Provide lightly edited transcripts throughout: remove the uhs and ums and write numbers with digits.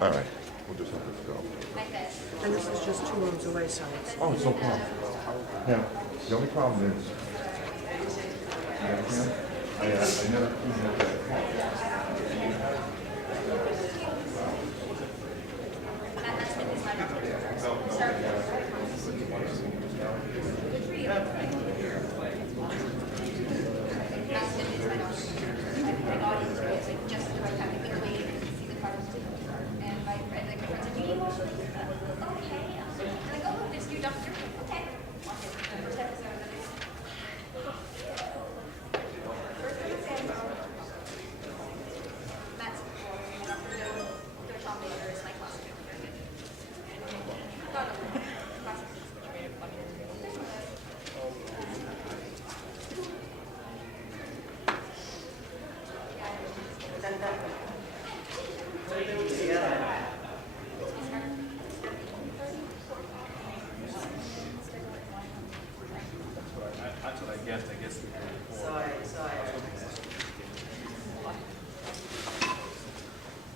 All right, we'll just have this go. And this is just 2 rooms away, so it's... Oh, it's no problem. Now, the only problem is, I never cleaned up that car. That's what I guessed.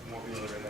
More people are in there.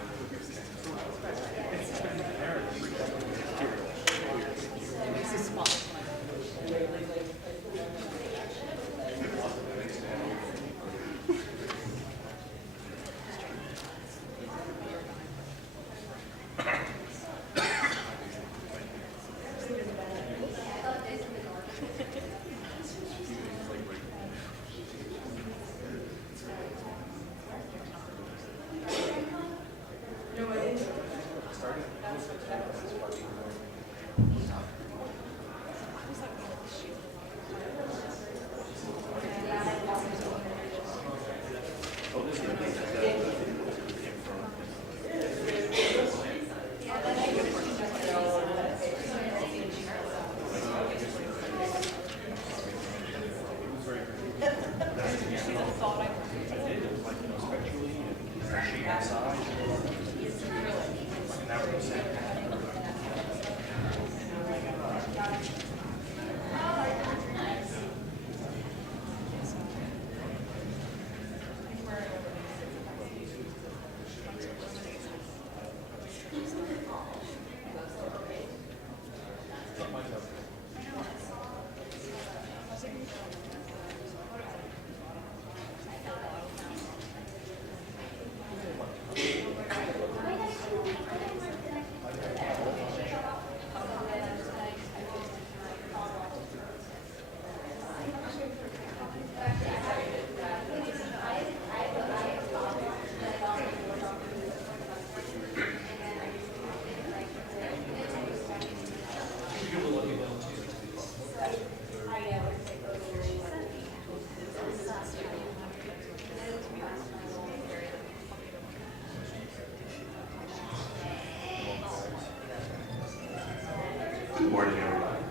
Good morning, everybody.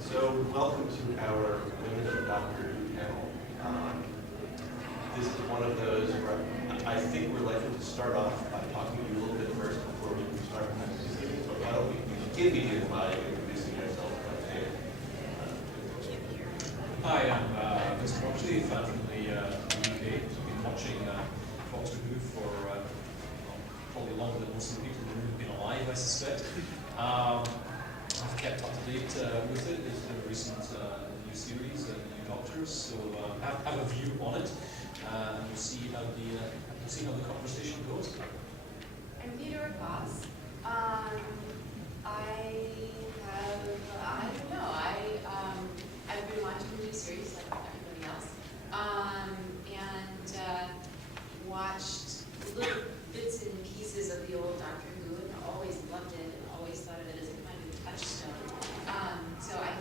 So, welcome to our Women of Doctor Who panel. This is one of those where I think we're likely to start off by talking to you a little bit first before we can start. But why don't we begin by introducing ourselves? Hi, I'm Mr. Docherty, fan from the UK. I've been watching Doctor Who for probably longer than most of the people who have been alive, I suspect. I've kept up to date with it. There's been a recent new series, new Doctors, so I have a view on it, and we'll see how the conversation goes. I'm Theodora Goss. I've been watching the new series like everybody else, and watched little bits and pieces of the old Doctor Who, and always loved it, and always thought of it as a kind of touchstone. So I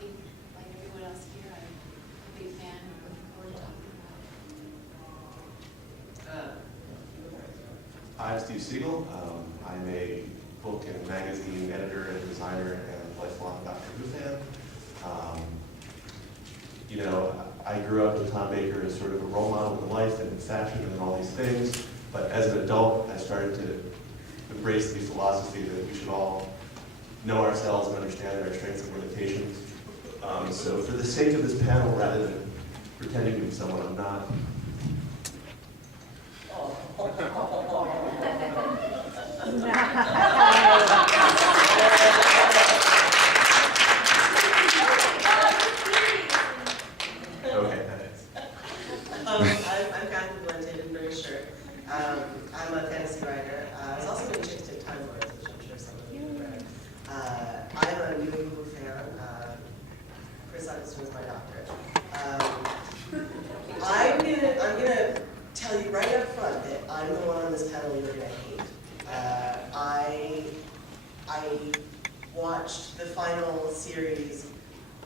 think, like everyone else here, I'm a big fan and looking forward to talking about it. I'm Steve Segal. I'm a book and magazine editor and designer and lifelong Doctor Who fan. You know, I grew up with Tom Baker as sort of a role model in life and in fashion and all these things, but as an adult, I started to embrace the philosophy that we should all know ourselves and understand our strengths and limitations. So for the sake of this panel, rather than pretending to be someone I'm not, I'm a fantasy writer. I was also in Chicks Take Time Lords, which I'm sure some of you have read. I'm a new Who fan. Chris Augustine is my doctor. I'm gonna tell you right up front that I'm the one on this panel you're gonna hate. I watched the final series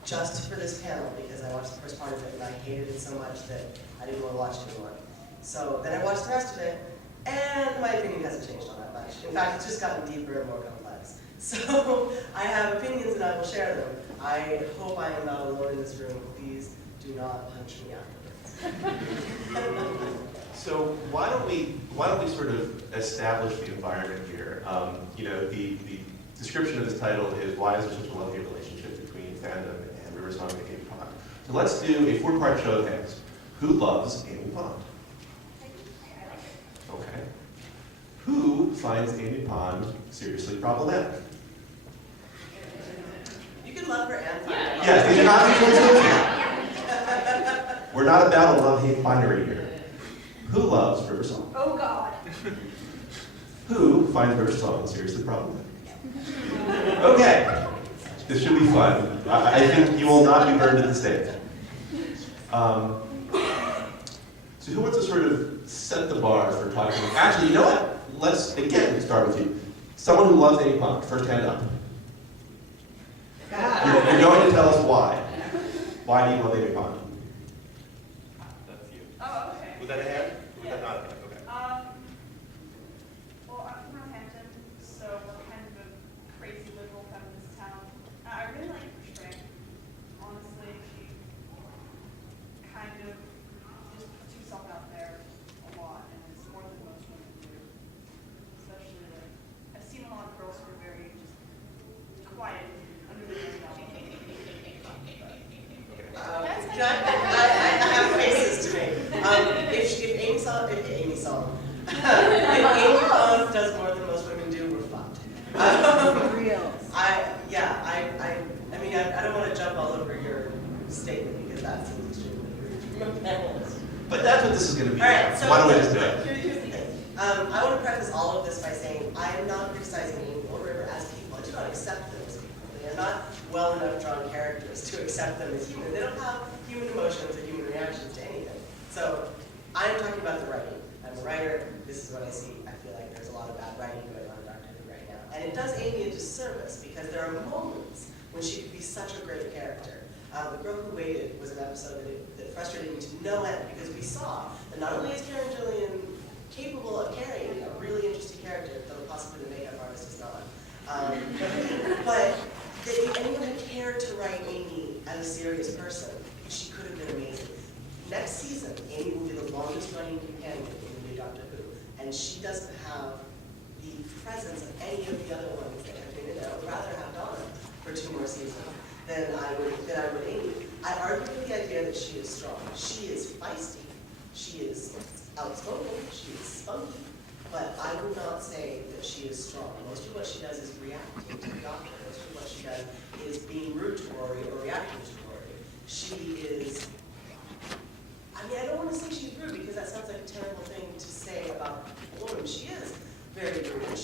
just for this panel because I watched the first part of it and I hated it so much that I didn't want to watch it anymore. So then I watched the rest of it, and my opinion hasn't changed all that much. In fact, it's just gotten deeper and more complex. So I have opinions and I will share them. I hope I am not alone in this room. Please do not punch me afterwards. So why don't we sort of establish the environment here? You know, the description of this title is why is there such a love-hate relationship between Fandom and River Song and Amy Pond? So let's do a 4-part show of hands. Who loves Amy Pond? Okay. Who finds Amy Pond seriously problematic? You can love her and find her. Yes, these are not choices. We're not about a love-hate binary here. Who loves River Song? Oh, God. Who finds River Song seriously problematic? Okay, this should be fun. I think you will not be burned at the stake. So who wants to sort of set the bar for talking? Actually, you know what? Let's, again, start with you. Someone who loves Amy Pond, first hand up. You're going to tell us why. Why do you love Amy Pond? That's you. Oh, okay. Was that a hand? Was that not a hand? Okay. Well, I'm from Northampton, so we're kind of a crazy liberal feminist town. I really like her strength. Honestly, she kind of just puts herself out there a lot, and it's more than most women do. Especially, like, I've seen a lot of girls who are very just quiet under the I have faces to make. If Amy Pond does more than most women do, we're fucked. Real. I mean, I don't want to jump all over your statement because that seems extremely rude from a panelist. But that's what this is going to be. All right, so why don't we just do it? Here's the thing. I want to preface all of this by saying I am not criticizing Amy or River as people. I do not accept them as people. They are not well enough drawn characters to accept them as human. They don't have human emotions or human reactions to anything. So I'm talking about the writing. I'm a writer. This is what I see. I feel like there's a lot of bad writing going on in Doctor Who right now. And it does Amy a disservice because there are moments when she could be such a great character. The Girl Who Waited was an episode that frustrated me to no end because we saw that not only is Karen Gillian capable of carrying a really interesting character, though possibly the makeup artist is not, but that if anyone had cared to write Amy as a serious person, she could have been amazing. Next season, Amy will be the longest running companion in the new Doctor Who, and she doesn't have the presence of any of the other ones that have been in there. I would rather have Donna for 2 more seasons than I would Amy. I argue with the idea that she is strong. She is feisty. She is outspoken. She is spunky. But I would not say that she is strong. Most of what she does is reacting to the Doctor. Most of what she does is being rude to Rory or reacting to Rory. She is, I mean, I don't want to say she's rude because that sounds like a terrible thing to say about a woman. She is very rude.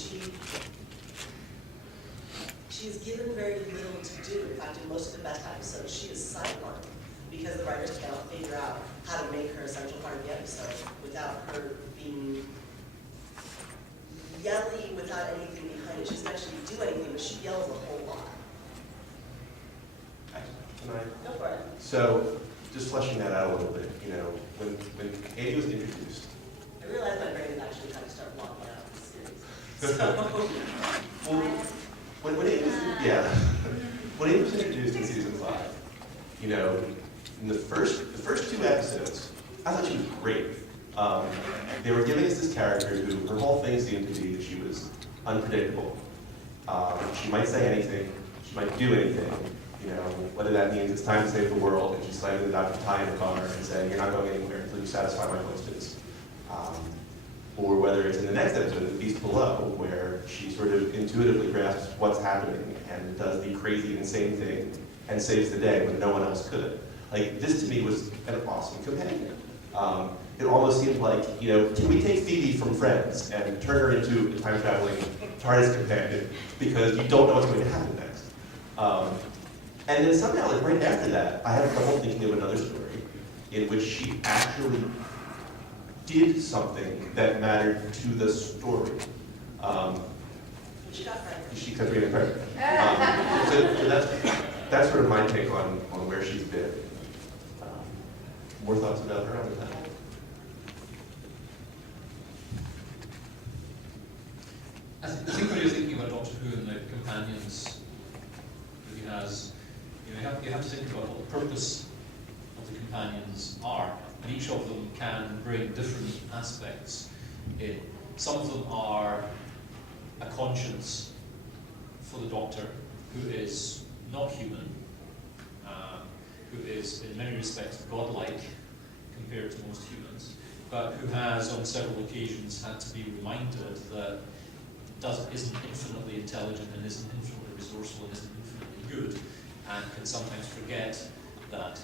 She's given very little to do. In fact, in most of the best episodes, she is sidelined because the writers cannot figure out how to make her a central part of the episode without her being yelly without anything behind it. She doesn't actually do anything, but she yells a whole lot. Can I? Go for it. So, just fleshing that out a little bit, you know, when Amy was introduced. I realized my brain is actually kind of start blocking out this series. So, Well, when Amy was, yeah, when Amy was introduced in season 5, you know, in the first 2 episodes, I thought she was great. They were giving us this character who, her whole thing seemed to be that she was unpredictable. She might say anything, she might do anything, you know, whether that means it's time to save the world and she's slamming the Dr. Ty in the car and saying, you're not going anywhere until you satisfy my questions. Or whether it's in the next episode, The Beast Below, where she sort of intuitively grasps what's happening and does the crazy, insane thing and saves the day when no one else could. Like, this to me was an awesome companion. it almost seemed like, you know, can we take Phoebe from Friends and turn her into a time-traveling TARDIS companion, because you don't know what's going to happen next. And then somehow, like right after that, I had trouble thinking of another story in which she actually did something that mattered to the story. She got pregnant. She Catherynne pregnant. So that's sort of my take on where she's been. More thoughts about her on the panel? I think when you're thinking about Doctor Who and the companions that he has, you have to think about what the purpose of the companions are, and each of them can bring different aspects in. Some of them are a conscience for the Doctor, who is not human, who is in many respects godlike compared to most humans, but who has on several occasions had to be reminded that isn't infinitely intelligent and isn't infinitely resourceful and isn't infinitely good, and can sometimes forget that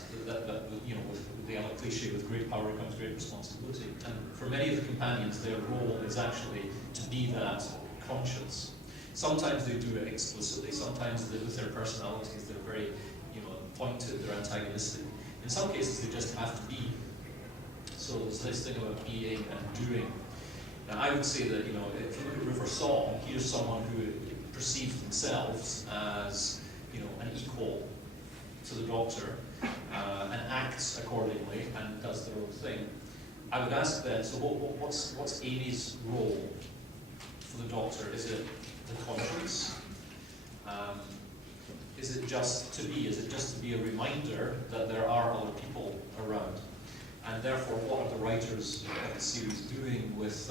you know, with the other cliche, with great power comes great responsibility. And for many of the companions, their role is actually to be that conscience. Sometimes they do it explicitly, sometimes with their personalities they're very, you know, pointed, they're antagonistic. In some cases they just have to be. So there's this thing about being and doing. Now I would say that, you know, if you look at River Song, here's someone who perceives themselves as, you know, an equal to the Doctor, and acts accordingly and does their own thing. I would ask then, so what's Amy's role for the Doctor? Is it the conscience? Is it just to be? Is it just to be a reminder that there are other people around? And therefore, what are the writers of the series doing with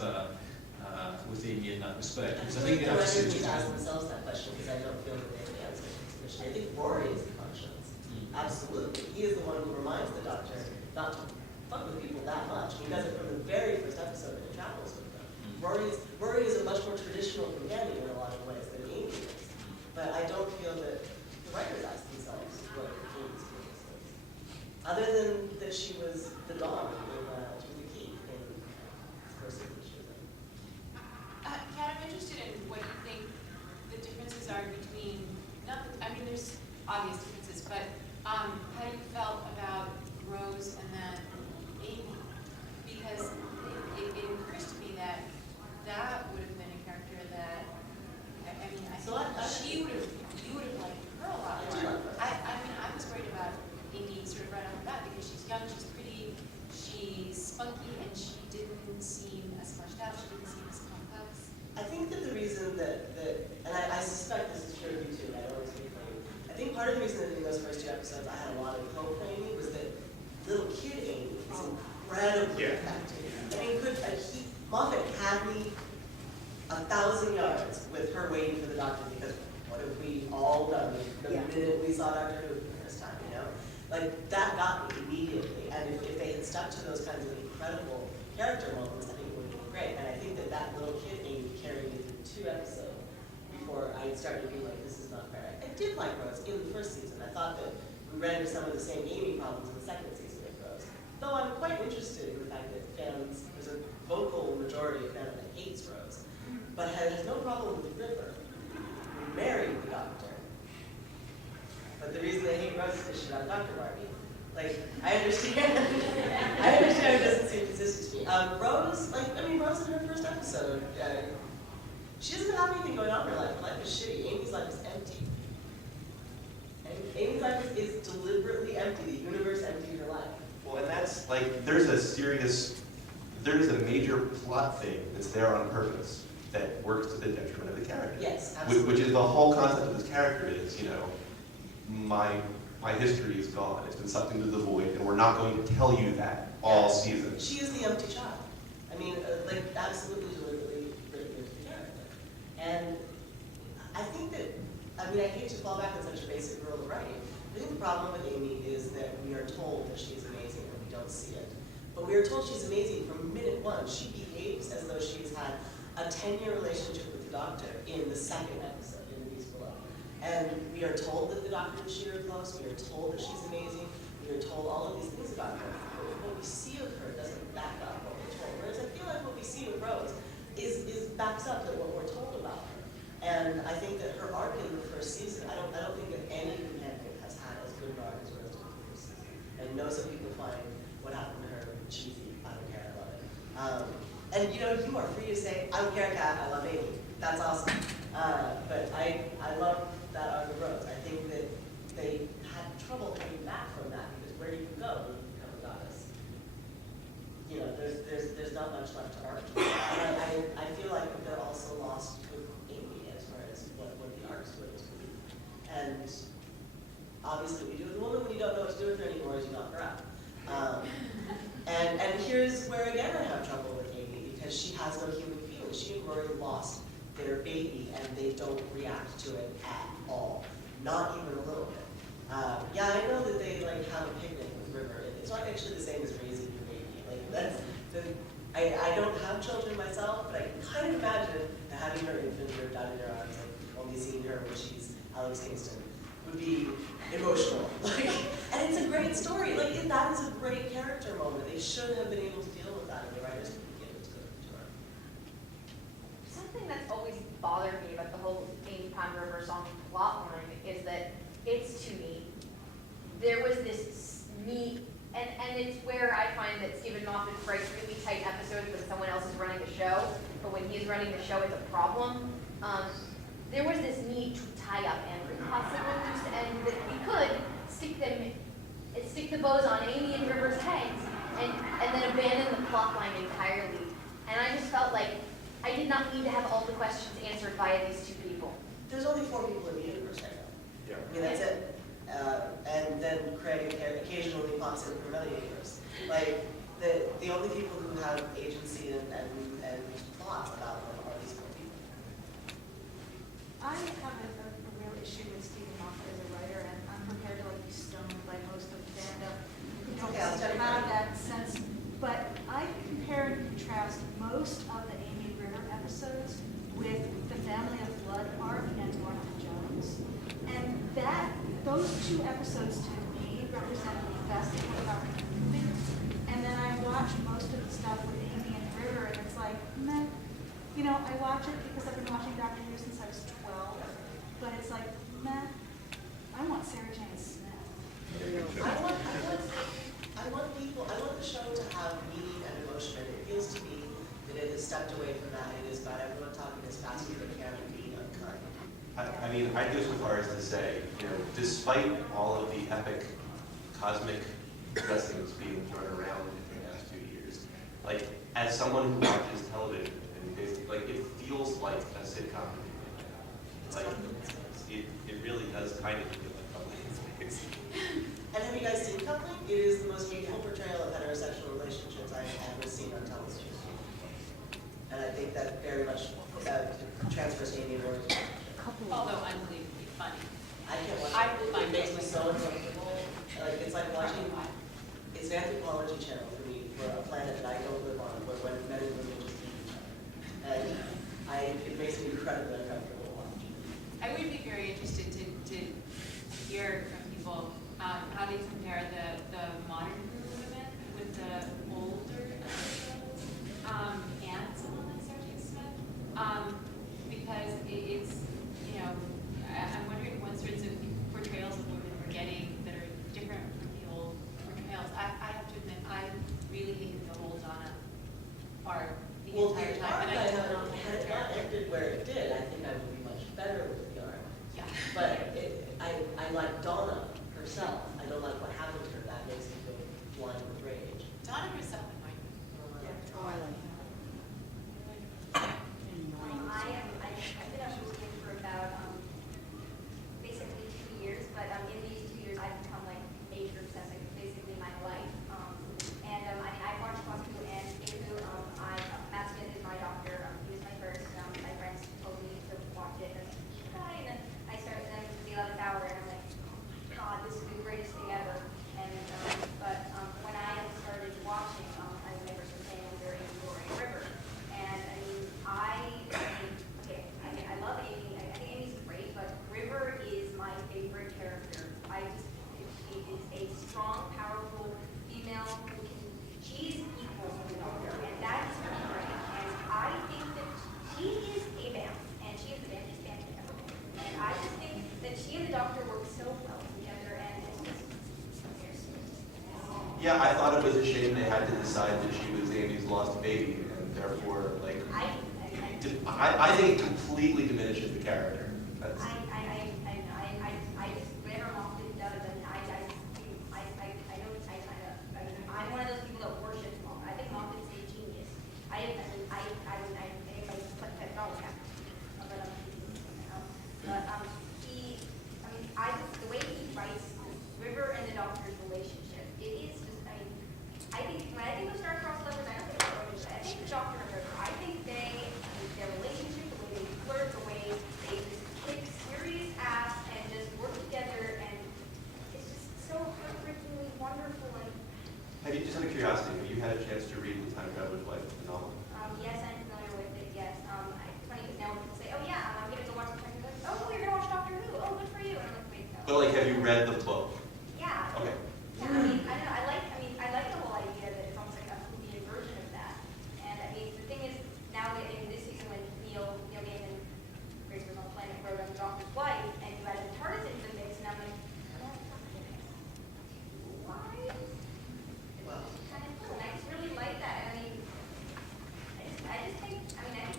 Amy in that respect? Because I think they the have to writers see need to ask themselves that question, because I don't feel that they have the answer to this question. I think Rory is the conscience. Absolutely. He is the one who reminds the Doctor not to fuck with people that much. He does it from the very first episode and travels with them. Rory is a much more traditional companion in a lot of ways than Amy is. But I don't feel that the writers ask themselves what Amy's purpose is. Other than that she was the dog to the key in this person that she was in. Kat, I'm interested in what you think the differences are between, there's obvious differences, but how you felt about Rose and then Amy, because it occurs to me that would have been a character that, you would have liked her a lot more. I was worried about Amy sort of right off the bat because she's young, she's pretty, she's spunky, and she didn't seem as fleshed out, she didn't seem as complex. I think that the reason that and I suspect this is true of you too, I don't want to speak for you. I think part of the reason that in those first two episodes I had a lot of hope for Amy was that little kid Amy is incredibly effective. Moffat had me 1,000 yards with her waiting for the Doctor, because what have we all done the minute we saw Doctor Who for the first time, you know? Like, that got me immediately, and if they had stuck to those kinds of incredible character moments, I think it would have been great. And I think that little kid Amy carried me through 2 episodes before I started to be like, this is not fair. I did like Rose in the first season. I thought that we ran into some of the same Amy problems in the second season with Rose. Though I'm quite interested in the fact that fans, there's a vocal majority of fans that hates Rose, but has no problem with River, who married the Doctor. But the reason they hate Rose is because she's not Dr. Barbie. Like, I understand. I understand it doesn't seem consistent to me. Rose in her first episode, she doesn't have anything going on in her life. Her life is shitty. Amy's life is empty. And Amy's life is deliberately empty. The universe emptied her life. Well, and that's like, there's a major plot thing that's there on purpose that works to the detriment of the character. Yes, absolutely. Which is the whole concept of this character is, you know, my history is gone. It's been sucked into the void, and we're not going to tell you that all season. She is the empty child. I mean, absolutely deliberately written into the character. And I think that, I hate to fall back on such a basic rule of writing. I think the problem with Amy is that we are told that she is amazing and we don't see it. But we are told she's amazing from minute 1. She behaves as though she's had a 10-year relationship with the Doctor in the second episode, in The Beast Below. And we are told that the Doctor and she are close. We are told that she's amazing. We are told all of these things about her. But we see of her doesn't back up what we're told. Whereas I feel like what we see of Rose is backs up that what we're told about her. And I think that her arc in the first season, I don't think that any companion has had as good an arc as Rose did in the first season. And know some people find what happened to her cheesy. I don't care, I love it. And you know, you are free to say, I don't care, Kat, I love Amy. That's awesome. But I love that arc of Rose. I think that they had trouble coming back from that because where do you go when you become a goddess? You know, there's not much left to arc. And I feel like they're also lost with Amy as far as what the arc's doing to me. And obviously we do with the woman when you don't know what to do with her anymore is you knock her out. And here's where again I have trouble with Amy because she has no human feelings. She and Rory lost their baby and they don't react to it at all. Not even a little bit. Yeah, I know that they like have a picnic with River. It's not actually the same as raising your baby. Like I don't have children myself, but I can kind of imagine that having her infant ripped out of your arms, like only seeing her when she's Alex Kingston, would be emotional. And it's a great story. Like that is a great character moment. They should have been able to deal with that, and the writers didn't give it to her. Something that's always bothered me about the whole Amy Pond River song plotline is that it's too neat. There was this neat, and it's where I find that Stephen Moffat writes really tight episodes when someone else is running the show, but when he's running the show, it's a problem. There was this need to tie up every possible loose end that we could, stick the bows on Amy and River's heads, and then abandon the plot line entirely. And I just felt like I did not need to have all the questions answered via these two people. There's only 4 people in the universe right now. Yeah. I mean, that's it. And then Craig occasionally pops in from another universe. Like, the only people who have agency and thoughts about them are these 4 people. I have a real issue with Stephen Moffat as a writer, and I'm prepared to like be stoned by most of the fandom who don't Okay, I'll seem to tell you have mine. that sense. But I compare and contrast most of the Amy River episodes with the Family of Blood arc and Norman Jones. And those 2 episodes to me represent the best of what about the movie. And then I watch most of the stuff with Amy and River, and it's like, meh. You know, I watch it because I've been watching Doctor Who since I was 12, but it's like, meh. I want Sarah Jane Smith. I want the show to have meaning and emotion, and it feels to me that it has stepped away from that. It is about everyone talking as fast as they can and being unkind. I mean, I'd go so far as to say, you know, despite all of the epic cosmic blessings being thrown around in the past 2 years, like, as someone who watches television, and basically, like, it feels like a sitcom to me. Like, it really does kind of feel like a space. And have you guys seen Coupling? It is the most beautiful portrayal of heterosexual relationships I've ever seen on television. And I think that very much transfers to Amy and Rory's relationship. Although unbelievably funny. I can't watch I it. find It makes it me so uncomfortable. Like, it's like watching, it's an anthropology channel for me, for a planet that I don't live on, where when men and women just eat each other. And it makes me incredibly uncomfortable to watch. I would be very interested to hear from people how they compare the modern women with the older episodes and someone like Sarah Jane Smith, because it's, you know, I'm wondering what sorts of portrayals of women we're getting that are different from the old portrayals. I have to admit, I really hated the whole Donna part the entire time, and I don't know Had it not ended where it did, I think I would be much better with the art. Yeah. But I like Donna herself. I don't like what happened to her. That makes me go blind with rage. Donna herself annoyed me. Oh, I like that. I've been on Boskone for about basically 2 years, but in these 2 years I've become like major obsessive, basically my life. And I mean, I watched Boskone and Igu. Matt Smith is my doctor. He was my first. My friends told me to watch it, and and then I started. Then it was the 11th hour, and I'm like, oh my God, this is the greatest thing ever. And but when I started watching. Yeah, I thought it was a shame they had to decide that she was Amy's lost baby, and therefore, like, I think it completely diminishes the character. That's, whenever mom did that, then I'm one of those people that worships mom. I think mom is a genius. Anybody put that dog down. The way he writes River and the Doctor's relationship, it is just, I think of star-crossed lovers, I don't think about romance. I think the Doctor and River, I think their relationship, the way they flirt, the way they just kick serious ass and just work together, and it's just so heartbreakingly wonderful. And have you, just out of curiosity, have you had a chance to read The Time Traveler's Wife, the novel? yes, I'm familiar with it, yes. It's funny because now people say, oh yeah, I'm going to go watch the Time Traveler's Wife. Oh, you're going to watch Doctor Who. Oh, good for you. And I'm like, wait, no. But like, have you read the book? Yeah. Okay. Yeah, I don't know. I like the whole idea that it's almost like a movie version of that. And the thing is, now that in this season when Neil Gaiman, Grace was on the planet, wrote on the Doctor's Wife, and you added the TARDIS into the mix, and I'm like, why? Well, It's kind of cool. And I just really like that. I think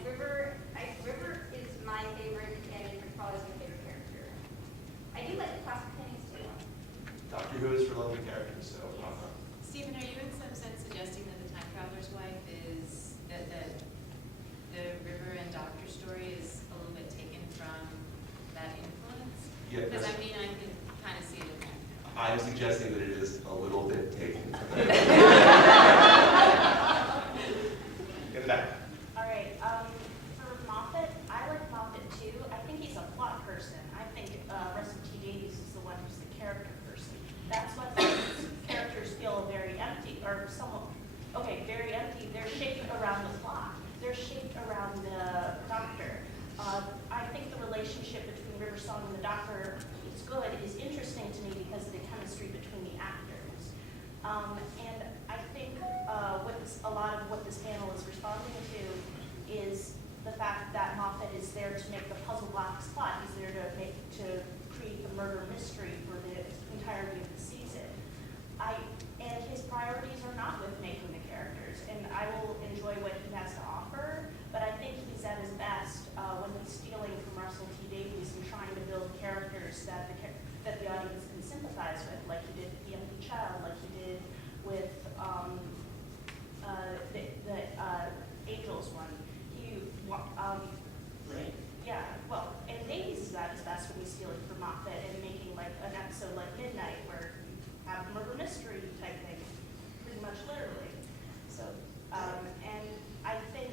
River is my favorite, and probably is my favorite character. I do like the classic paintings too. Doctor Who is for lovely characters, so. Stephen, are you in some sense suggesting that The Time Traveler's Wife is, that the River and Doctor story is a little bit taken from that influence? Yeah, Because that's- I mean, I can kind of see it in there. I'm suggesting that it is a little bit taken from that. In that. All right, for Moffat, I like Moffat too. I think he's a plot person. I think Russell T Davies is the one who's the character person. That's why his characters feel very empty, or somewhat, okay, very empty. They're shaped around the plot. They're shaped around the Doctor. I think the relationship between River Song and the Doctor is interesting to me because of the chemistry between the actors. And I think a lot of what this panel is responding to is the fact that Moffat is there to make the puzzle box plot. He's there to create the murder mystery for the entirety of the season. And his priorities are not with making the characters, and I will enjoy what he has to offer, but I think he's at his best when he's stealing from Russell T Davies and trying to build characters that the audience can sympathize with, like he did with The Empty Child, like he did with the Angels one. right. Yeah, well, and Davies is at his best when he's stealing from Moffat and making like an episode like Midnight where you have a murder mystery type thing, pretty much literally. So, and I think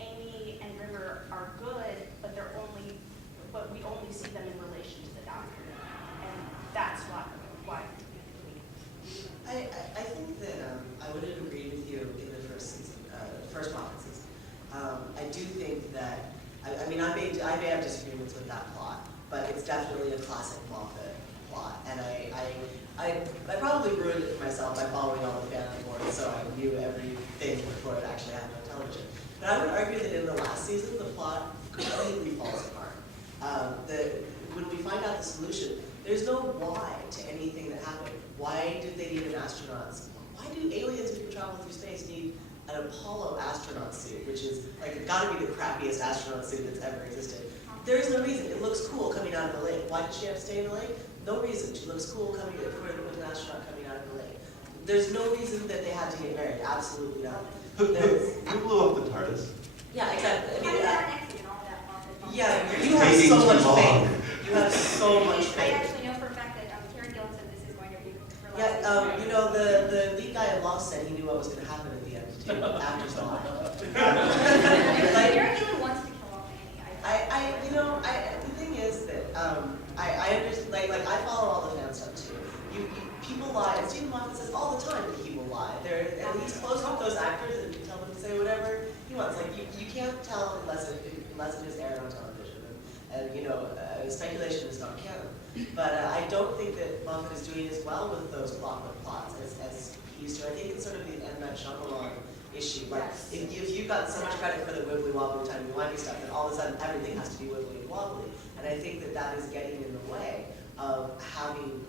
Amy and River are good, but we only see them in relation to the Doctor, and that's why. I think that I would have agreed with you in the first season, first Moffat season. I do think that, I mean, I may have disagreements with that plot, but it's definitely a classic Moffat plot. And I probably ruined it for myself by following all the Fandom boards, so I knew everything before it actually happened on television. But I would argue that in the last season, the plot completely falls apart. When we find out the solution, there's no why to anything that happened. Why did they need an astronaut? Why do aliens who can travel through space need an Apollo astronaut suit, which is like gotta be the crappiest astronaut suit that's ever existed? There is no reason. It looks cool coming out of the lake. Why did she have to stay in the lake? No reason. She looks cool coming with an astronaut coming out of the lake. There's no reason that they had to get married. Absolutely not. Who blew up the TARDIS? Yeah, exactly. I mean, and all that Moffat. yeah, you have Taking so too much long. faith. You have so much I faith. actually know for a fact that Karen Gillan said this is going to be her last Yeah, season. you know, the lead guy in Lost said he knew what was going to happen at the end, too, after July. Karen Gillan wants to kill off Amy. The thing is that I understand, like I follow all the fan stuff too. People lie, and Stephen Moffat says all the time that he will lie. And he's close with those actors, and you tell them to say whatever he wants. Like you can't tell unless it is aired on television, and speculation is not canon. But I don't think that Moffat is doing as well with those clockwork plots as he used to. I think it's sort of the M. Night Shyamalan issue. Like if you got so much credit for the wibbly wobbly timey-wimey stuff, then all of a sudden everything has to be wibbly and wobbly. And I think that is getting in the way of having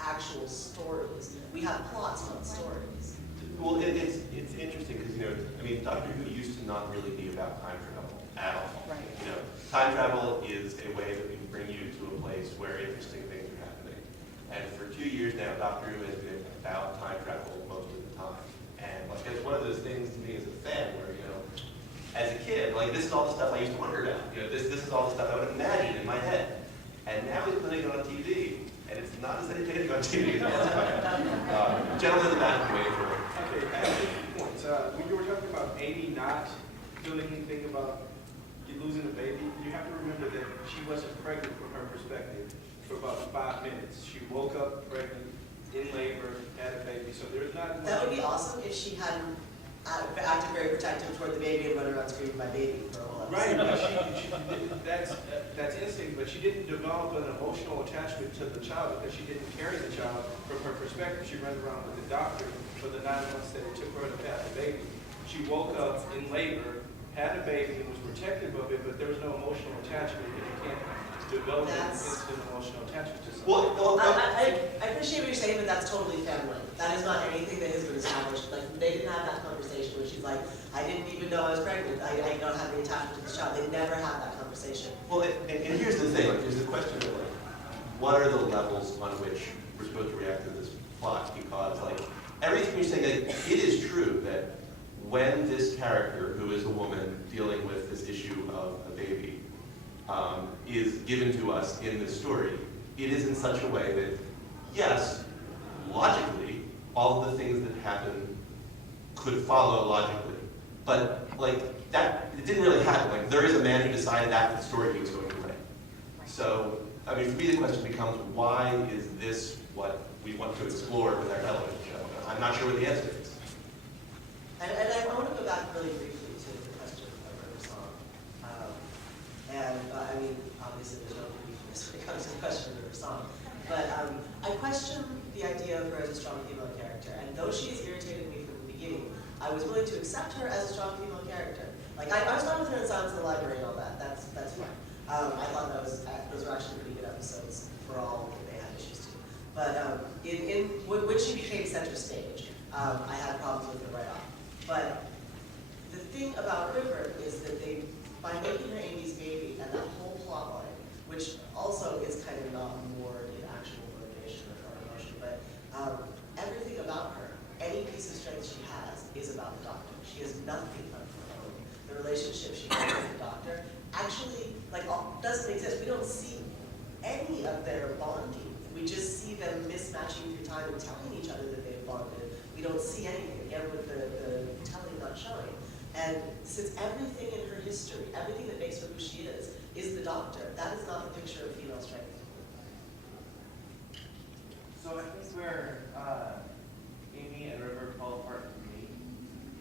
actual stories. We have plots, not stories. Well, it's interesting because, I mean, Doctor Who used to not really be about time travel at all. Right. Time travel is a way that we can bring you to a place where interesting things are happening. And for 2 years now, Doctor Who has been about time travel most of the time. And like, it's one of those things to me as a fan where, as a kid, like, this is all the stuff I used to wonder about. This is all the stuff I would imagine in my head. And now he's putting it on TV, and it's not as entertaining on TV as it was. Gentlemen in the back, waiting for it. Okay, I have 2 points. When you were talking about Amy not doing anything about you losing a baby, you have to remember that she wasn't pregnant from her perspective for about 5 minutes. She woke up pregnant, in labor, had a baby, so there's not much. That would be awesome if she hadn't acted very protective toward the baby and run around screaming my baby for a whole episode. Right, but that's instinct, but she didn't develop an emotional attachment to the child because she didn't carry the child from her perspective. She ran around with the doctor for the 9 months that it took her to have the baby. She woke up in labor, had a baby, and was protective of it, but there was no emotional attachment, and you can't develop an instant emotional attachment to something. I appreciate what you're saying, but that's totally family. That is not anything that has been established. Like, they didn't have that conversation where she's like, I didn't even know I was pregnant. I don't have any attachment to this child. They never had that conversation. Well, and here's the thing, like, there's the question of, like, what are the levels on which we're supposed to react to this plot? Because, like, everything you're saying, like, it is true that when this character, who is a woman dealing with this issue of a baby, is given to us in this story, it is in such a way that, yes, logically, all of the things that happen could follow logically. But, like, that, it didn't really happen. Like, there is a man who decided after the story he was going to win. So, I mean, for me the question becomes, why is this what we want to explore with our television show? I'm not sure what the answer is. And I want to go back really briefly to the question of River Song. I mean, obviously there's no briefness when it comes to the question of River Song. But I question the idea of her as a strong female character. And though she has irritated me from the beginning, I was willing to accept her as a strong female character. Like, I was fine with her in Silence in the Library and all that. That's fine. I thought those were actually pretty good episodes for all that they had issues to. But when she became center stage, I had problems with her right off. But the thing about River is that by making her Amy's baby and that whole plot line, which also is kind of not more in actual motivation or emotion, but everything about her, any piece of strength she has, is about the doctor. She has nothing of her own. The relationship she has with the doctor actually, doesn't exist. We don't see any of their bonding. We just see them mismatching through time and telling each other that they've bonded. We don't see anything, again, with the telling not showing. And since everything in her history, everything that makes her who she is the doctor, that is not the picture of female strength. So I think where Amy and River fall apart for me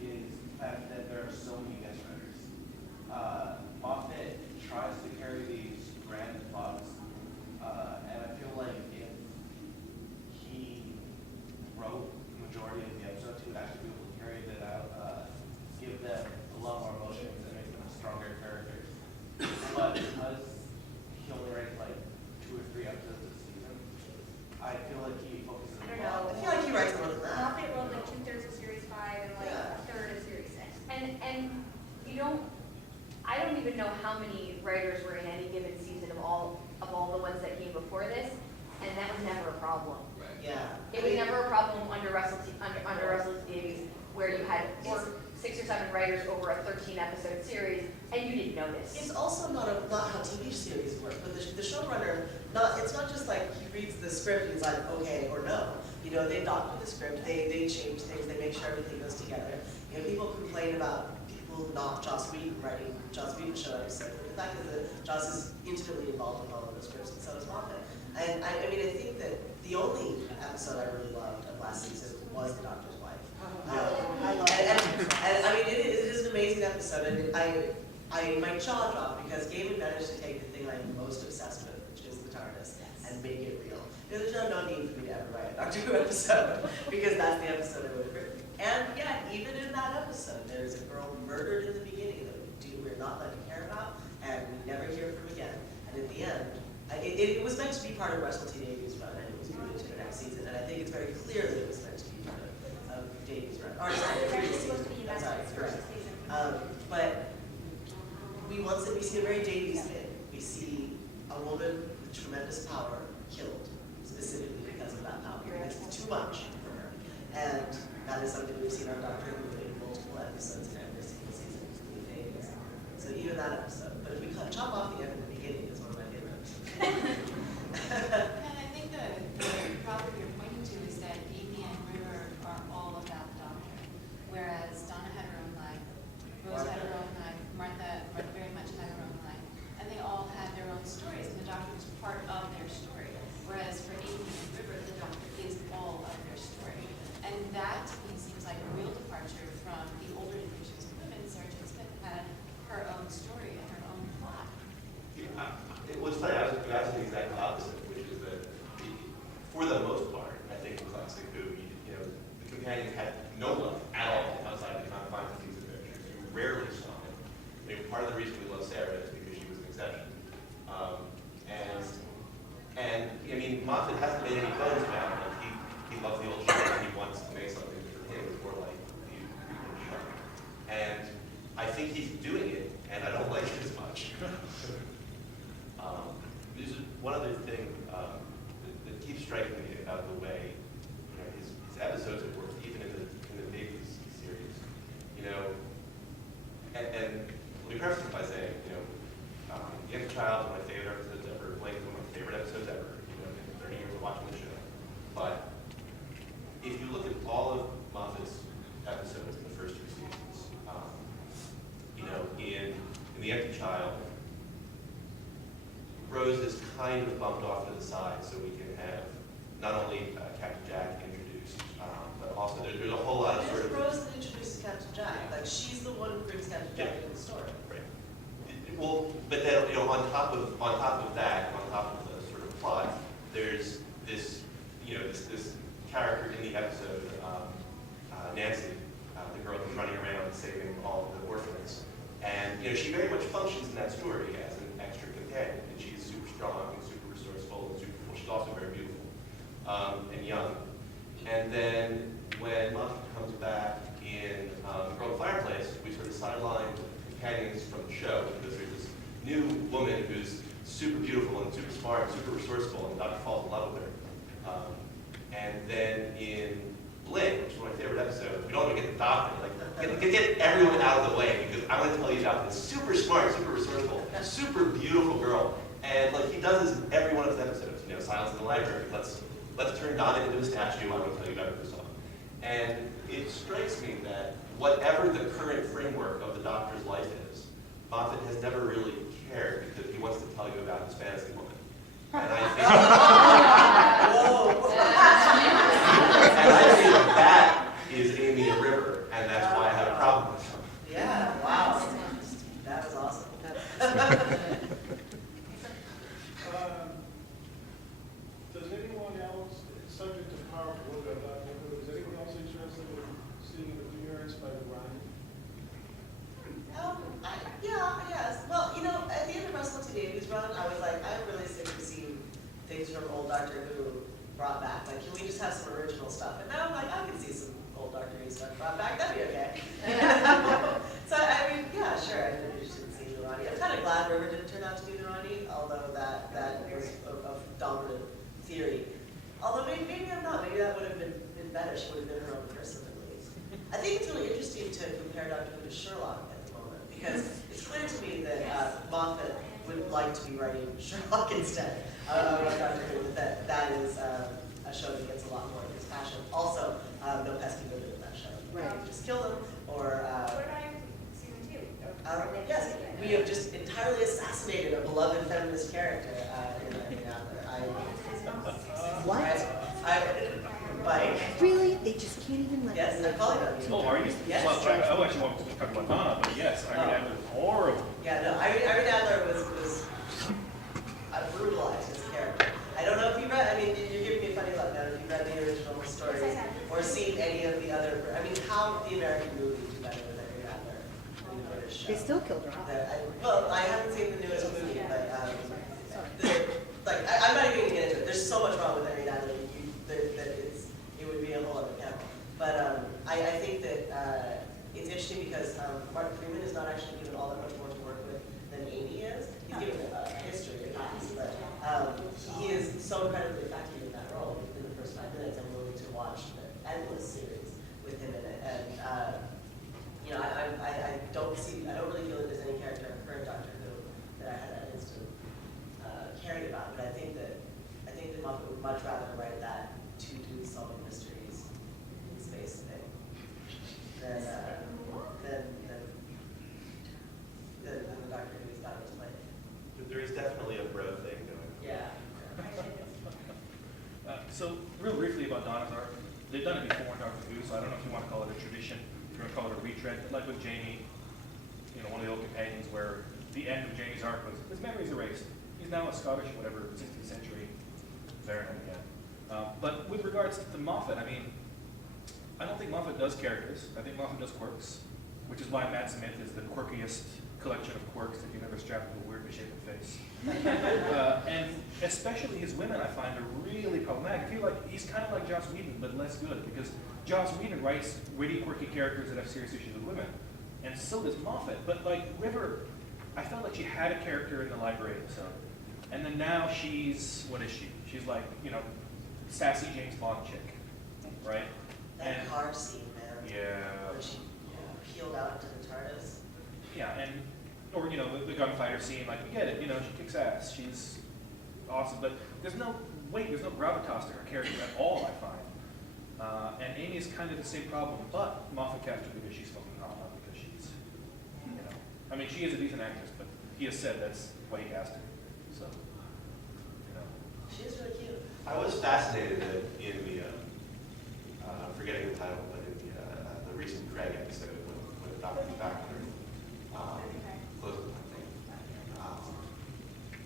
is the fact that there are so many guest writers. Moffat tries to carry these grand plots, and I feel like if he wrote the majority of the episodes, he would actually be able to carry that out, give them a lot more emotions and make them stronger characters. But because he only writes like 2 or 3 episodes a season, I feel like he focuses a lot. I feel like he writes more than that. Moffat wrote like 2/3 of series 5 and like a third of series 6. And I don't even know how many writers were in any given season of all the ones that came before this, and that was never a problem. Yeah. It was never a problem under Russell Davies, where you had 6 or 7 writers over a 13-episode series, and you didn't notice. It's also not how TV series work, but the showrunner, it's not just like he reads the script and he's like, okay or no. They doctor the script, they change things, they make sure everything goes together. People complain about people not Joss Whedon writing Joss Whedon show episodes, but the fact is that Joss is intimately involved in all of those scripts, and so is Moffat. And I think that the only episode I really loved of last season was The Doctor's Wife. And I mean, it is an amazing episode, and my jaw dropped because Gaiman managed to take the thing I'm most obsessed with, which is the TARDIS, and make it real. There's no need for me to ever write a Doctor Who episode, because that's the episode I would have written. And yeah, even in that episode, there's a girl murdered in the beginning that we're not led to care about, and we never hear from again. And at the end, it was meant to be part of Russell T Davies' run, and it was moved to the next season. see a very Davies thing. We see a woman with tremendous power killed, specifically because of that power. It's too much for her. And that is something we've seen on Doctor Who in multiple episodes in every single season. So even that episode. But if we chop off the end in the beginning, it's one of my favorite episodes. And I think the problem you're pointing to is that Amy and River are all about the Doctor, whereas Donna had her own life, Rose had her own life, Martha very much had her own life, and they all had their own stories, and the Doctor was part of their story. Whereas for Amy and River, the Doctor is all of their story, and that to me seems like a real departure from the older editions of women. Sarah Jane Smith had her own story and her own plot. It was funny, I was the exact opposite, which is that for the most part, I think in classic Who, the companion had no love at all outside the confines of these adventures. You rarely saw it. I mean, part of the reason we love Sarah is because she was an exception. And I mean, Moffat hasn't made any bones about it. Like, he loves the old show and he wants to make something for him. It's more like the original show. And I think he's doing it, and I don't like it as much. This is one other thing that keeps striking me about the way his episodes have worked, even in the Davies series. And let me preface it by saying, The Young Child is one of my favorite episodes ever. Blake is one of my favorite episodes ever. In 30 years of watching the show. But if you look at all of Moffat's episodes in the first 2 seasons, in The Empty Child, Rose is kind of bumped off to the side so we can have not only Captain Jack introduced, but also there's a whole lot of sort of... Rose that introduces Captain Jack. Like, she's the one who brings Captain Jack into the story. Right. Well, but then, on top of that, on top of the sort of plot, there's this, this character in the episode, Nancy, the girl who's running around saving all of the orphans. And, she very much functions in that story as an extra companion. And she's super strong and super resourceful and super cool. She's also very beautiful and young. And then when Moffat comes back in The Girl in the Fireplace, we sort of sideline companions from the show because there's this new woman who's super beautiful and super smart and super resourceful, and the Doctor falls in love with her. And then in Blink, which is one of my favorite episodes, we don't even get the Doctor. Get everyone out of the way because I want to tell you about this super smart, super resourceful, super beautiful girl. And he does this in every one of his episodes. Silence in the Library. Let's turn Donna into a statue. I want to tell you about her song. And it strikes me that whatever the current framework of the Doctor's life is, Moffat has never really cared because he wants to tell you about his fantasy woman. And I think, that is Amy and River, and that's why I have a problem with them. Yeah, wow. That was awesome. Does anyone else, subject to power a little bit about Doctor Who, is anyone else interested in seeing the appearance by the Ronnie? Yes. Well, at the end of Russell T Davies' run, I was like, I'm really sick of seeing things from old Doctor Who brought back. Like, can we just have some original stuff? And now I'm like, I can see some old Doctor Who stuff brought back. That'd be okay. So, I mean, yeah, sure. I'm interested in seeing the Ronnie. I'm kind of glad River didn't turn out to be the Ronnie, although that was a dominant theory. Although maybe I'm not. Maybe that would have been better. She would have been her own person at least. I think it's really interesting to compare Doctor Who to Sherlock at the moment because it's clear to me that Moffat would like to be writing Sherlock instead of Doctor Who. That is a show that gets a lot more of his passion. Also, no pesky women in that show. Right. Just kill them or. What about season 2? Yes, we have just entirely assassinated a beloved feminist character in Adler. What? Mike. Really? They just can't even let Yes, they're calling on you. Oh, are you? Yes. Well, I actually want to talk about Donna, but yes, Irene Adler was horrible. Yeah, no, Irene Adler was brutalized as a character. I don't know if you read, I mean, you're giving me a funny look. I don't know if you read the original stories or seen any of the other, I mean, how the American movie do better with Irene Adler than the British show. They still killed her off. Well, I haven't seen the newest movie, but I'm not even going to get into it. There's so much wrong with Irene Adler that it would be a whole other panel. But I think that it's interesting because Martin Freeman is not actually given all that much more to work with than Amy So real briefly about Donna's arc, they've done it before in Doctor Who, so I don't know if you want to call it a tradition, if you want to call it a retread, but like with Jamie, you know, one of the old companions where the end of Jamie's arc was his memory's erased. He's now a Scottish, whatever, 16th century baronet again. But with regards to Moffat, I mean, I don't think Moffat does characters. I think Moffat does quirks, which is why Matt Smith is the quirkiest collection of quirks that you've ever strapped to a weirdly shaped face. And especially his women, I find, are really problematic. I feel like he's kind of like Joss Whedon, but less good, because Joss Whedon writes witty, quirky characters that have serious issues with women, and so does Moffat. But like River, I felt like she had a character in the library episode, and then now she's, what is she? She's like, you know, sassy James Bond chick, right? That car scene, man. Yeah. Where she peeled out into the TARDIS. Yeah, and, or, you know, the gunfighter scene, like, we get it, you know, she kicks ass, she's awesome, but there's no weight, there's no gravitas to her character at all, I find. And Amy is kind of the same problem, but Moffat captured because she's fucking hot, not because she's, you know, I mean, she is a decent actress, but he has said that's why he cast her, so, you know. She is really cute. I was fascinated that in the, I'm forgetting the title, but in the recent Craig episode when the Doctor's back on Earth, close to the thing,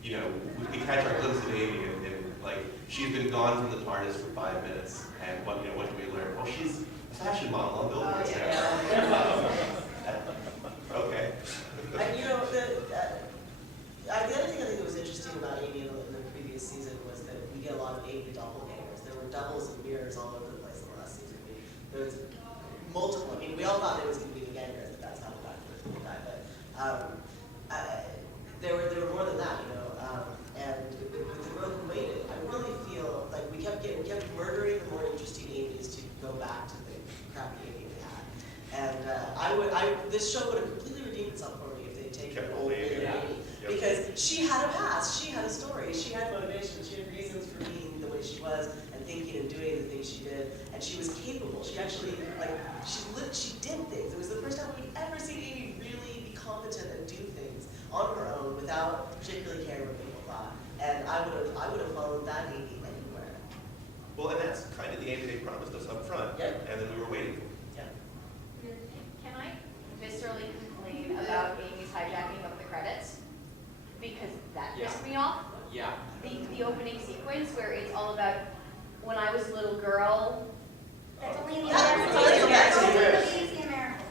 you know, we catch our glimpse of Amy, and like, she's been gone from the TARDIS for 5 minutes, and what do we learn? Well, she's a fashion model on billboards now. Okay. And you know, the other thing I think that was interesting about Amy in the previous season was that we get a lot of Amy doppelgangers. There were doubles and mirrors all over the place in the last season. There was multiple. I mean, we all thought it was going to be the gangers, that that's how the Doctor was going to die. But there were more than that, you know. And with the girl who waited, I really feel like we kept murdering the more interesting Amy's to go back to the crappy Amy we had. And this show would have completely redeemed itself for me if they had taken an old Amy. Because she had a past, she had a story, she had motivation, she had reasons for being the way she was and thinking and doing the things she did, and she was capable. She actually, like, she did things. It was the first time we'd ever seen Amy really be competent and do things on her own without particularly caring what people thought. And I would have followed that Amy anywhere. Well, and that's kind of the Amy they promised us up front, Yep. and then we were waiting for. Yeah. Can I viscerally complain about Amy's hijacking of the credits? Because that pissed me off. Yeah. The opening sequence where it's all about when I was a little girl. That's only in the Yeah, American. it's only in That's the only in American. the BBC American.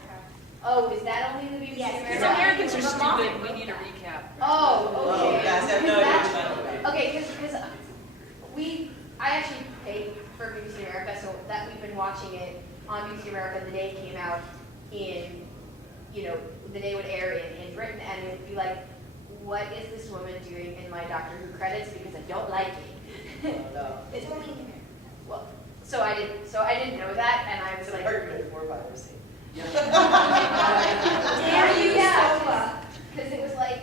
Oh, is that only in the BBC Yes, American? because Americans are But Moffat- stupid. We need a recap. Oh, Oh, okay. you guys have no Because idea that- what you're talking Okay, because I actually paid for BBC America, so that we've been watching it on BBC America the day it came out in, you know, the day it would air in Britain, and it would be like, what is this woman doing in my Doctor Who credits? Because I don't like it. No. It's only in America. Well, so I didn't know that, and I was It's an like, argument for piracy. dare you? Yeah, because it was like,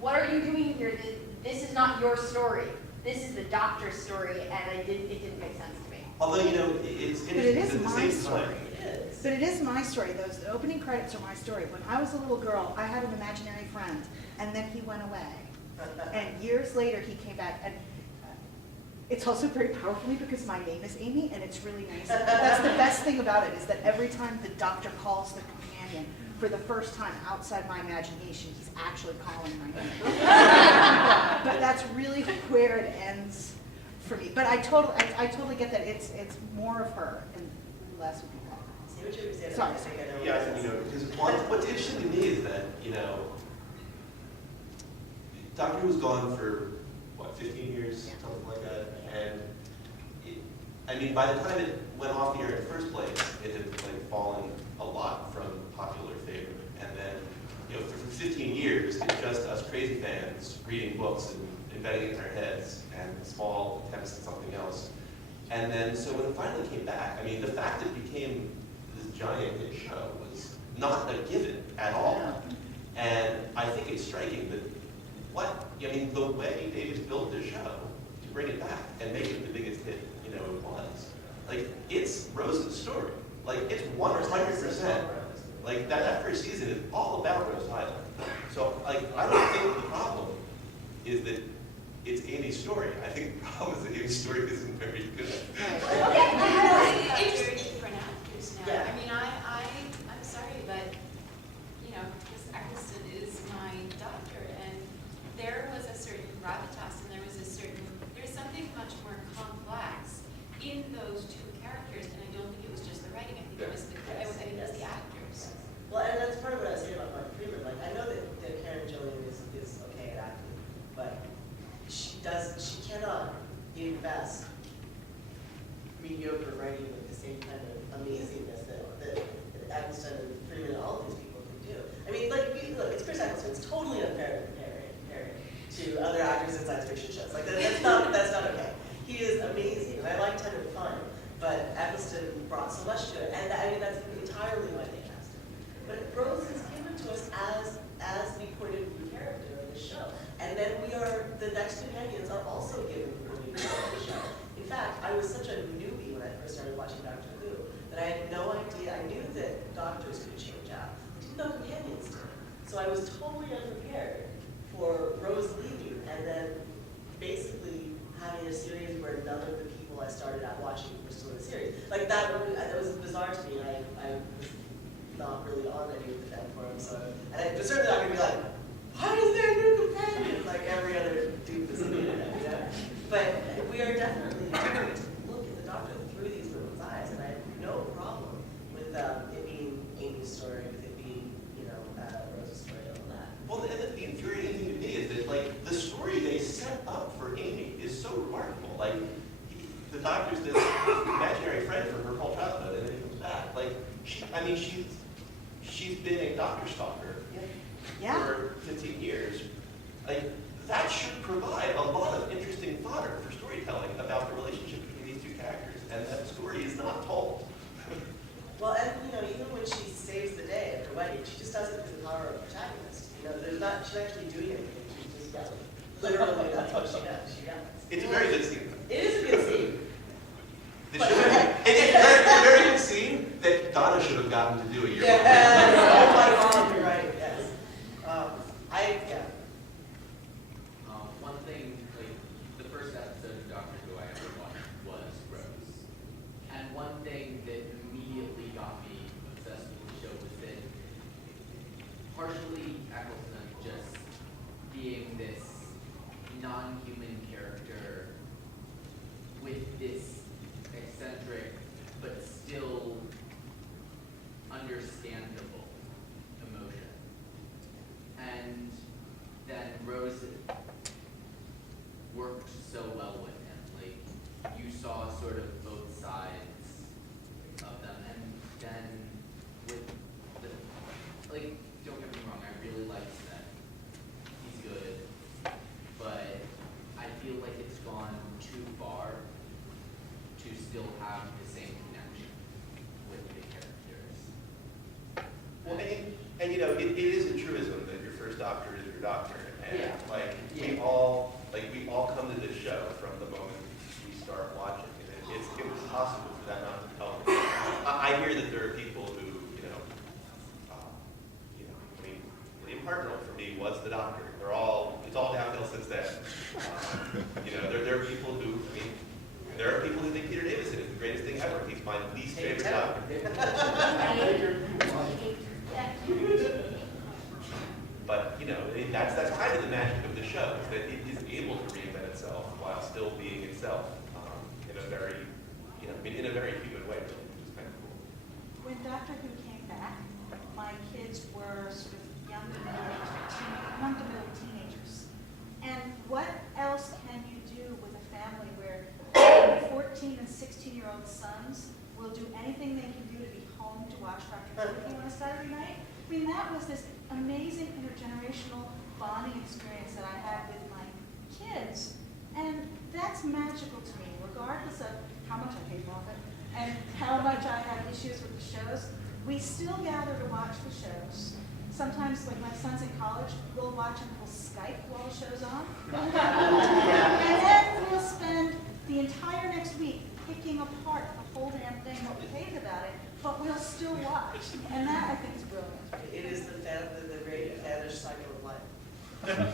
what are you doing here? This is not your story. This is the Doctor's story, and it didn't make sense to me. Although, you know, it's But it interesting is at the my same story. time. It is. But it is my story. The opening credits are my story. When I was a little girl, I had an imaginary friend, and then he went away. And years later, he came back, and it's also very powerful for me because my name is Amy, and it's really nice. That's the best thing about it, is that every time the Doctor calls the companion, for the first time outside my imagination, he's actually calling my name. But that's really where it ends for me. But I totally get that it's more of her and less of people. See what you're saying? Sorry. I think I know what Yeah, it is. you know, because what's interesting to me is that, you know, Doctor Who was gone for, what, 15 years, something like that, and I mean, by the time it went off the air in the first place, it had like fallen a lot from popular favor, and then, you know, for 15 years, it's just us crazy fans reading books and embedding it in our heads, and small attempts at something else. And then, so when it finally came back, I mean, the fact that it became this giant hit show was not a given at all. And I think it's striking that I mean, the way David's built this show to bring it back and make it the biggest hit, you know, it was, like, it's Rose's story. Like, it's 100%. Like, that first season is all about Rose Tyler. So, like, I don't think the problem is that it's Amy's story. I think the problem is that Amy's story isn't very good. It's interesting different actors now. Yeah. I mean, I'm sorry, but, you know, Miss Eccleston is my doctor, and there was a certain gravitas, and there's something much more complex in those two characters, and I don't think it was just the writing, I think it was the actors. Well, and that's part of what I was saying about Mark Freeman. Like, I know that Karen Gillian is okay at acting, but she cannot invest mediocre writing with the same kind of amazingness that Eccleston and Freeman and all of these people can do. I mean, like, look, it's Chris Eccleston. It's totally unfair to compare to other actors in science fiction shows. Like, that's not okay. He is amazing, and I like Ten of Fun, but Eccleston brought so much to it, and I mean, that's entirely why they cast him. But Rose is given to us as the point of view character of the show. And then the next companions are also given the point of view of the show. In fact, I was such a newbie when I first started watching Doctor Who that I had no idea. I knew that doctors could change out. I didn't know companions did. So I was totally unprepared for Rose leaving and then basically having a series where none of the people I started out watching were still in the series. Like that was bizarre to me. I was not really on any of the fan forums, and I was certainly not going to be like, why is there a new companion? Like every other dude that's on the internet, you know? But we are definitely trying to look at the Doctor through these women's eyes, and I have no problem with it being Amy's story, with it being, Rose's story, and all that. Well, the infuriating thing to me is that, like, the story they set up for Amy is so remarkable. Like, the Doctor's this imaginary friend for her whole childhood, and then he comes back. Like, she's been a Doctor stalker for 15 years. Like, that should provide a lot of interesting fodder for storytelling about the relationship between these two characters, and that story is not told. Well, and even when she saves the day at her wedding, she just does it through the power of the protagonist. She's not actually doing anything. She's just yelling. Literally, that's what she does. She yells. It's a very good scene. It is a good scene. It's a very good scene that Donna should have gotten to do a year ago. Oh my God, you're right. Yes. One thing, like, the first episode of Doctor Who I ever watched was Rose. And one thing that immediately got me obsessed with the show was that partially Eccleston just being this non-human character with this eccentric but still understandable emotion. And then Rose worked so well with him. Like, you saw sort of both sides of them. And then with like, don't get me wrong, I really like Seth. He's good. But I feel like it's gone too far to still have the same connection with the characters. Well, and it is a truism that your first doctor is your doctor, and we all come to this show from the moment we start watching, and it's impossible for that not to help. I hear that there are people who, William Hartnell for me was the doctor. It's all downhill since then. There are people who, there are people who think Peter Davison is the greatest thing ever. He's my least favorite doctor. But that's kind of the magic of the show, is that it is able to reinvent itself while still being itself in a very human way, which is kind of cool. When Doctor Who came back, my kids were sort of young to middle teenagers. And what else can you do with a family where 14 and 16-year-old sons will do anything they can do to be home to watch Doctor Who on a Saturday night? I mean, that was this amazing intergenerational bonding experience that I had with my kids. And that's magical to me, regardless of how much I hate Moffat and how much I have issues with the shows. We still gather to watch the shows. Sometimes, like my son's in college, we'll watch and we'll Skype while the show's on. And then we'll spend the entire next week picking apart the whole damn thing, what we hate about it, but we'll still watch. And that, I think, is brilliant. It is the great fanish cycle of life.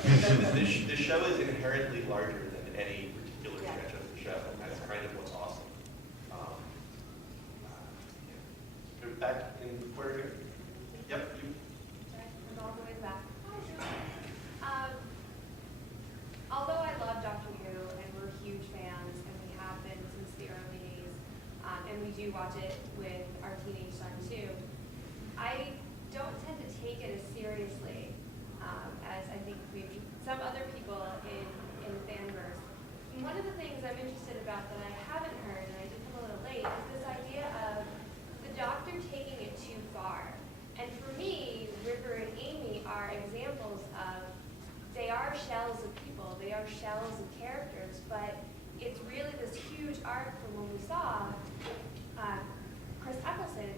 The show is inherently larger than any particular stretch of the show, and that's kind of what's awesome. Back in quarter here. Yep. You. I'm all the way back. Although I love Doctor Who and we're huge fans and we have been since the early days, and we do watch it with our teenage son too, I don't tend to take it as seriously as I think maybe some other people in the fanverse. And one of the things I'm interested about that I haven't heard, and I did come a little late, is this idea of the Doctor taking it too far. And for me, River and Amy are examples of, they are shells of people, they are shells of characters, but it's really this huge arc from when we saw Chris Eccleston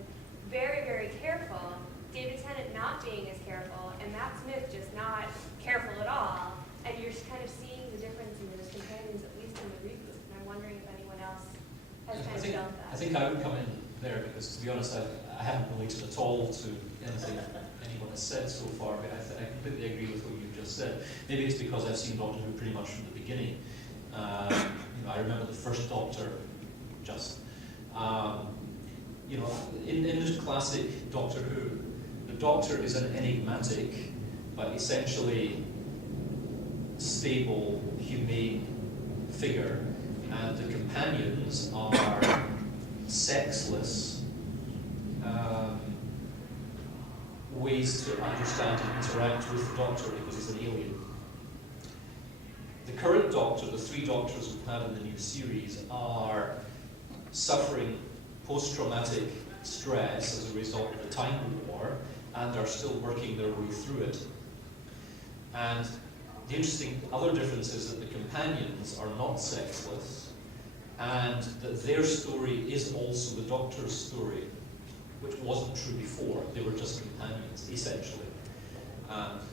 very, very careful, David Tennant not being as careful, and Matt Smith just not careful at all, and you're just kind of seeing the difference in those companions, at least in the reboot, and I'm wondering if anyone else has kind of felt that. I think I would come in there because, to be honest, I haven't related at all to anything anyone has said so far, but I completely agree with what you've just said. Maybe it's because I've seen Doctor Who pretty much from the beginning. I remember the first Doctor, in the classic Doctor Who, the Doctor is an enigmatic, but essentially stable, humane figure, and the companions are sexless ways to understand and interact with the Doctor because he's an alien. The current Doctor, the 3 Doctors we've had in the new series, are suffering post-traumatic stress as a result of the Time War, and are still working their way through it. And the interesting other difference is that the companions are not sexless, and that their story is also the Doctor's story, which wasn't true before. They were just companions, essentially.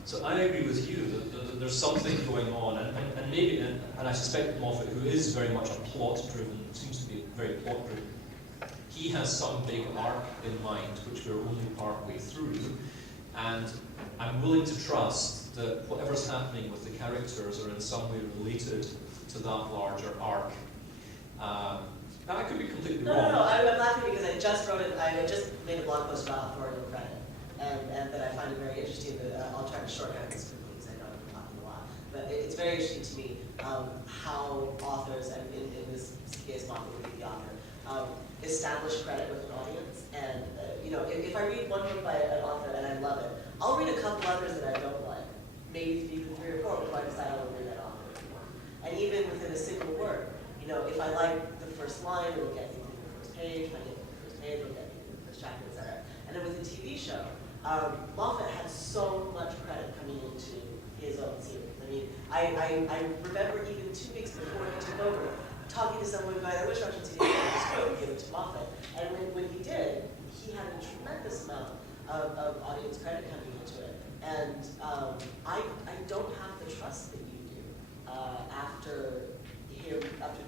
So I agree with you that there's something going on, and maybe, and I suspect Moffat, who is very much a plot-driven, seems to be very plot-driven, he has some big arc in mind, which we're only partway through, and I'm willing to trust that whatever's happening with the characters are in some way related to that larger arc. Now, I could be completely wrong. No, I'm laughing because I just made a blog post about authorial credit, and that I find it very interesting. That I'll try to shortcut this quickly because I know I'm talking a lot. But it's very interesting to me how authors, and in this case, Moffat would be the author, establish credit with an audience. And if I read one book by an author and I love it, I'll read a couple others that I don't like, maybe even 3 or 4 before I decide I will read that author anymore. And even within a single work, if I like the first line, it'll get me through the first page. If I get the first page, it'll get me through the first chapter, etc. And then with the TV show, Moffat had so much credit coming into his own series. I mean, I remember even 2 weeks before he took over, talking to someone going, I wish I should see the script and give it to Moffat. And when he did, he had a tremendous amount of audience credit coming into it. And I don't have the trust that you do after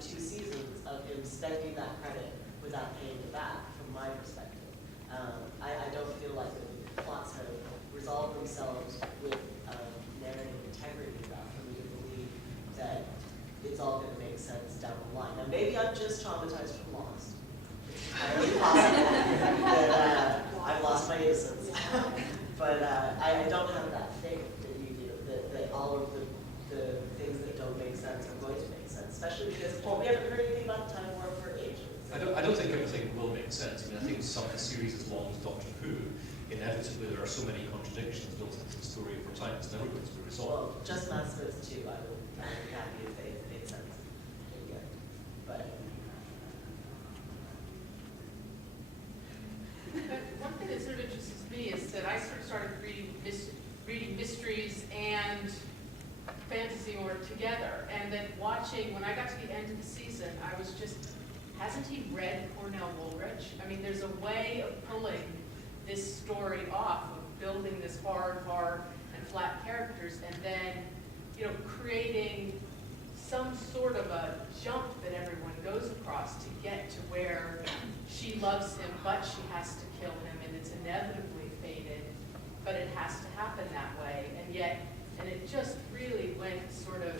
2 seasons of him spending that credit without paying it back, from my perspective. I don't feel like the plots have resolved themselves with narrative integrity enough for me to believe that it's all going to make sense down the line. Now, maybe I'm just traumatized from Lost. It's entirely possible that I've lost my innocence. But I don't have that faith that you do, that all of the things that don't make sense are going to make sense, especially because we haven't heard anything about the Time War for ages. I don't think everything will make sense. I mean, I think some of the series as long as Doctor Who, inevitably there are so many contradictions built into the story over time, it's never going to be resolved. Well, just Matt Smith too, I would be happy if they made sense. But one thing that sort of interests me is that I sort of started reading mysteries and fantasy or together, and then watching, when I got to the end of the season, I was just, hasn't he read Cornell Woolrich? I mean, there's a way of pulling this story off, of building this hard and flat characters, and then, creating some sort of a jump that everyone goes across to get to where she loves him, but she has to kill him, and it's inevitably fated, but it has to happen that way, and it just really went sort of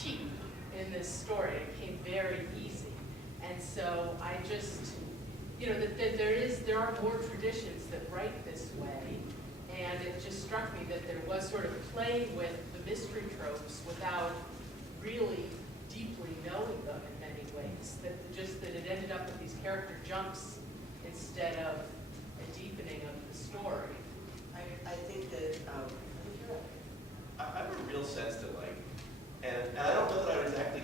cheap in this story. It came very easy. And so I just, you know, that there are more traditions that write this way. And it just struck me that there was sort of playing with the mystery tropes without really deeply knowing them in many ways. That it ended up with these character jumps instead of a deepening of the story. I think that, I think you're right. I have a real sense that, like, and I don't know that I would exactly,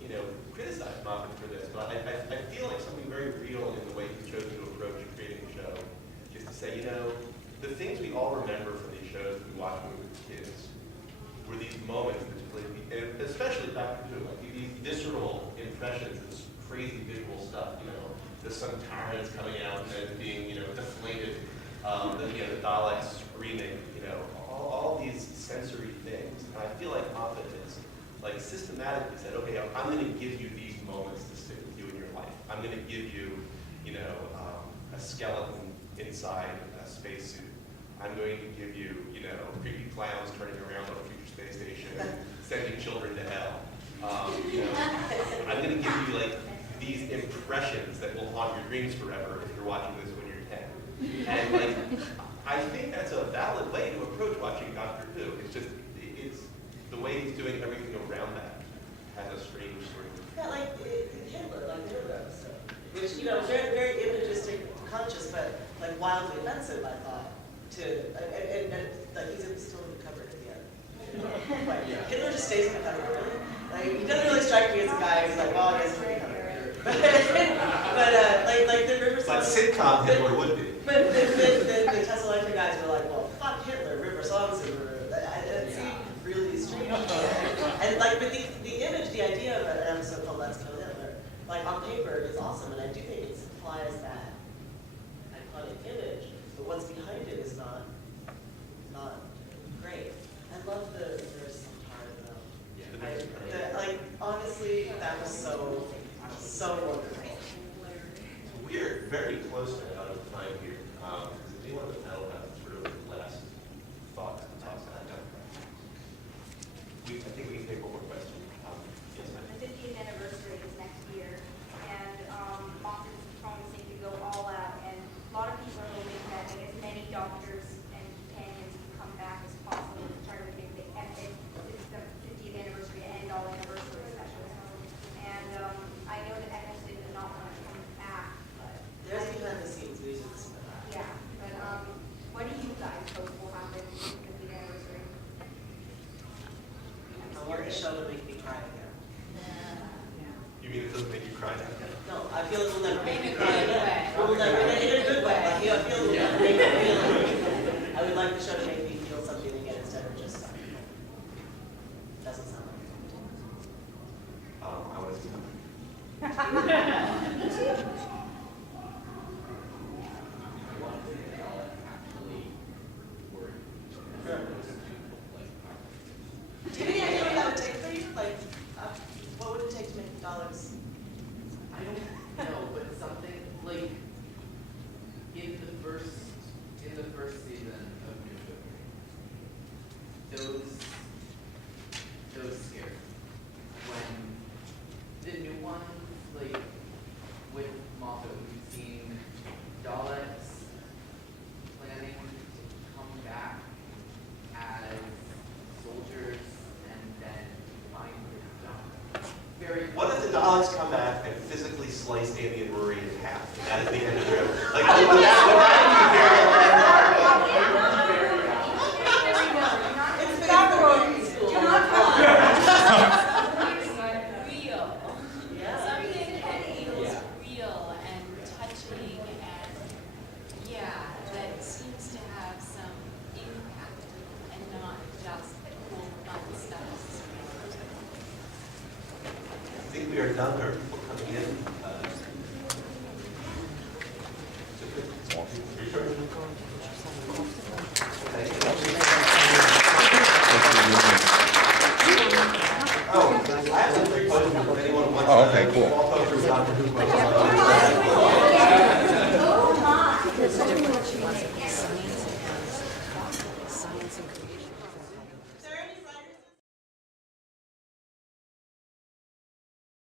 you know, criticize Moffat for this, but I feel like something very real in the way he chose to approach creating the show is to say, you know, the things we all remember from these shows that we watched when we were kids were these moments, particularly, and especially Doctor Who, like these visceral impressions, this crazy visual stuff, you know, the sun tyrants coming out and then being, you know, deflated, the Daleks screaming, you know, all these sensory things. And I feel like Moffat has, like, systematically said, okay, I'm going to give you these moments to stick with you in your life. I'm going to give you, you know, a skeleton inside a spacesuit. I'm going to give you, you know, creepy clowns turning around on a future space station and sending children to hell. You know, I'm going to give you, like, these impressions that will haunt your dreams forever if you're watching this when you're 10. And, like, I think that's a valid way to approach watching Doctor Who. It's just, it's the way he's doing everything around that has a strange sort of. Yeah, like Hitler, like the Hitler episode, which, you know, very, very imagistic, conscious, but like wildly offensive, I thought. And like he's still in the cupboard at the end. Like, Hitler just stays in the cupboard, really. Like, he doesn't really strike me as a guy who's like, well, I guess he's in the cupboard. but like the River But Songs. sitcom Hitler would be. But the Tessellation guys were like, well, fuck Hitler, River Songs, and it seemed really strange. And like, but the image, the idea of an episode called Let's Kill Hitler, like on paper is awesome, and I do think it supplies that iconic image, but what's behind it is not great. I love the verse sometimes though. Like, honestly, that was so wonderful. We are very close to out of time here. Does anyone on the panel have sort of last thoughts to talk about? I think we can take one more question. Yes, ma'am. The 50th anniversary is next year, and Moffat's promising to go all out, and a lot of people are hoping that as many doctors and companions come back as possible to try to make the epic, it's the 50th anniversary end-all anniversary special. And I know that Eccleston does not want to come back, but There's behind the scenes music. yeah, but what do you guys hope will happen with the 50th anniversary? I want the show to make me cry again. You mean it doesn't make you cry now? No, I feel it will never make me cry again. It will never, in a good way. I feel it will never make me feel it. I would like the show to make me feel something again instead of just suffering. Doesn't sound like it. I want to see something. Do you have any idea what that would take for you? Like, what would it take to make the dollars? I don't know, but something like in the first season of New Who, those scared. When the new one, like with Moffat, we've seen Daleks planning to come back as soldiers and then find their job. Very What if the Daleks come back and physically slice Andy and Rory in half? And that is the end of the show. Like, would that be It's not Rory School. Real. Yeah. Something that feels real and touching and, that seems to have some impact and not just cool, fun stuff. I think we are done, or